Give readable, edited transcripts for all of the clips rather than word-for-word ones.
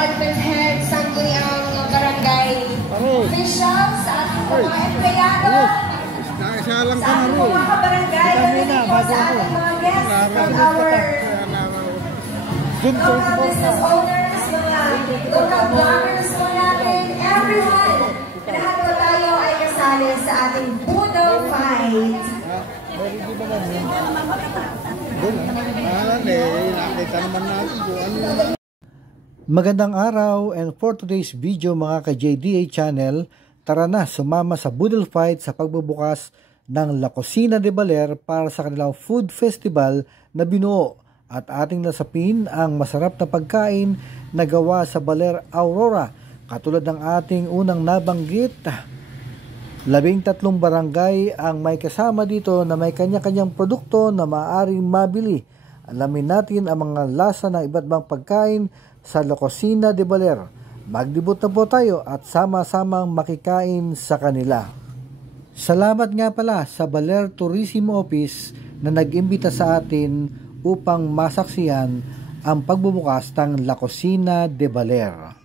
department head, sangguniang barangay officials, sa ating mga empleyado, sa ating mga kabarangay, narinig po sa ating mga guests from our local business owners, mga local bloggers po natin, everyone. Lahat po tayo ay kasali sa ating Budo Fight. Magandang araw, and for today's video mga ka-JDA channel, tara na sumama sa Boodle Fight sa pagbubukas ng La Cocina de Baler para sa kanilang food festival na binuo, at ating nasapin ang masarap na pagkain na gawa sa Baler Aurora, katulad ng ating unang nabanggit. 13 barangay ang may kasama dito na may kanya-kanyang produkto na maaaring mabili. Alamin natin ang mga lasa ng iba't ibang pagkain sa La Cocina de Baler. Magdebut na po tayo at sama-samang makikain sa kanila. Salamat nga pala sa Baler Tourism Office na nag-imbita sa atin upang masaksihan ang pagbubukas ng La Cocina de Baler.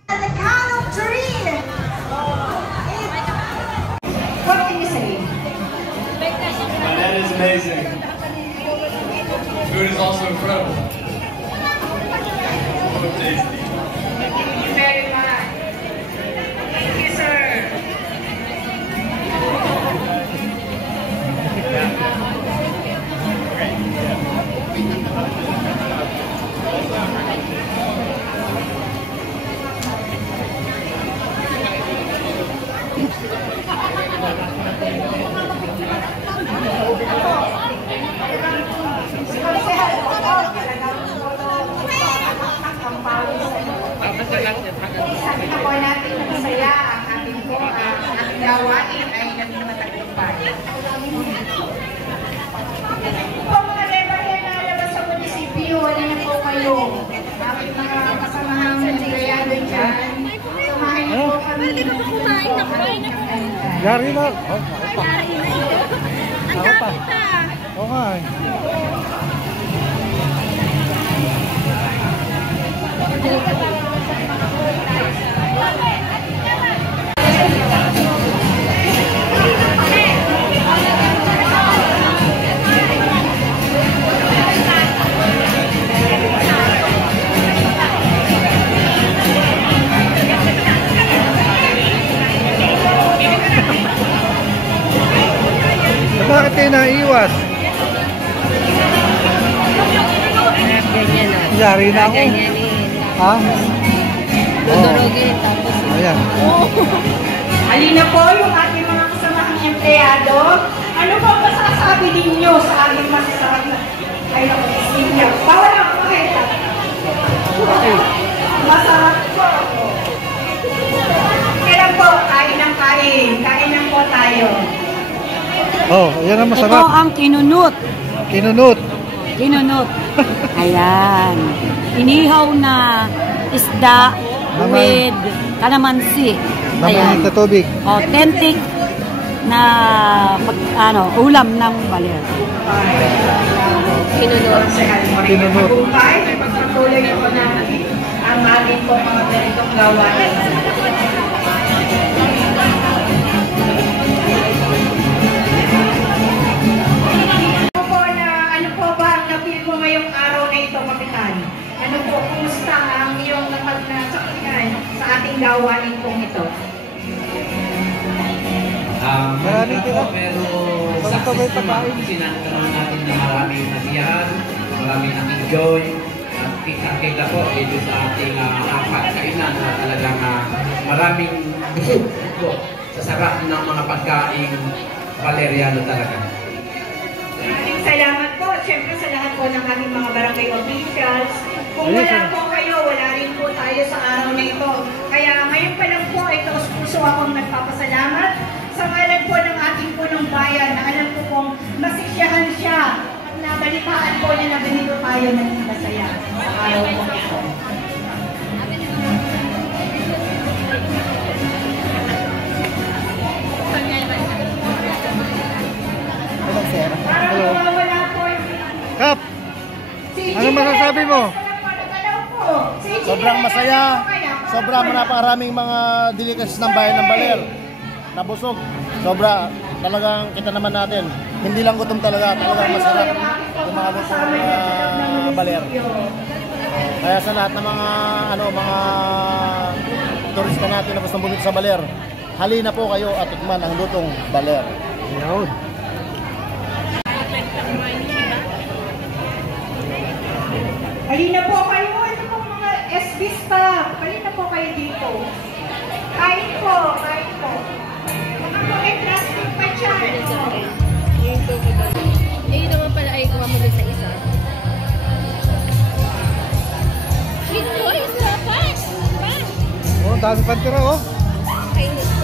Amazing. Food is also incredible. So tasty. Thank you very much. Thank you, sir. Sabi na po natin na masaya ang ating gawain ay naging matagumpay. Po mga member na nalabas sa munisipyo, wala na po kayo. Aking mga kasamahang manigayado dyan, sumahin niyo po kami. Gari na! Ang dami pa! Oo nga eh. Bakit kayo naiiwas? Yari na ako. Ha? Dudurugin, tapos ayan. Halina po yung ating mga kasamahang empleyado. Ano po masasabi ninyo sa ating masasarap na ay nakulisinyo? Bawal ang pakita. Masarap po. Kailan po, kain ng kain. Kain lang po tayo. Oh, yan ang masarap. Ito ang kinunut. Kinunut. Kinunut. Ayan. Inihaw na isda with kalamansi. Naman sa tubig. Authentic na ulam ng Baler. Kinunut. Kinunut. Pagpatuloy po natin ang ating po mga ganitong gawain. Ano po, kumusta ang iyong napagnasaksihan sa ating gawain pong ito? Maraming po, pero success naman. Sinantanan natin na maraming nasiyahan, maraming nag-enjoy. At kita po ito sa ating pagkainan na talagang maraming busog po sa sarap ng mga pagkaing Valeriano talaga. Maraming salamat po. Siyempre sa lahat po ng ating mga barangay officials. Kung wala po kayo, wala rin po tayo sa araw na ito. Kaya ngayon pa lang po, ito puso akong nagpapasalamat sa ngalan po ng ating punong bayan na alam ko pong masisyahan siya at nabalitaan po niya na ganito tayo naging masaya sa araw po ito. Kap, ano masasabi mo? Sobrang masaya. Sobra naparaming mga delicacies ng bayan ng Baler. Nabusog. Sobra. Talagang kita naman natin. Hindi lang gutom talaga. Talagang masarap yung mga lutong Baler. Kaya sa lahat ng mga mga turista natin na gustong bumili sa Baler, halina po kayo at tikman ang lutong Baler. Yun. Halina po kayo. Ano po mga SB staff? Halina po kayo dito. Kain po. Kain po. Mga po ay plastic pa dyan. Yun naman pala ay kuha mo din sa isa. Ito ay sarap. Oh, dami pang tira, oh. Kainin.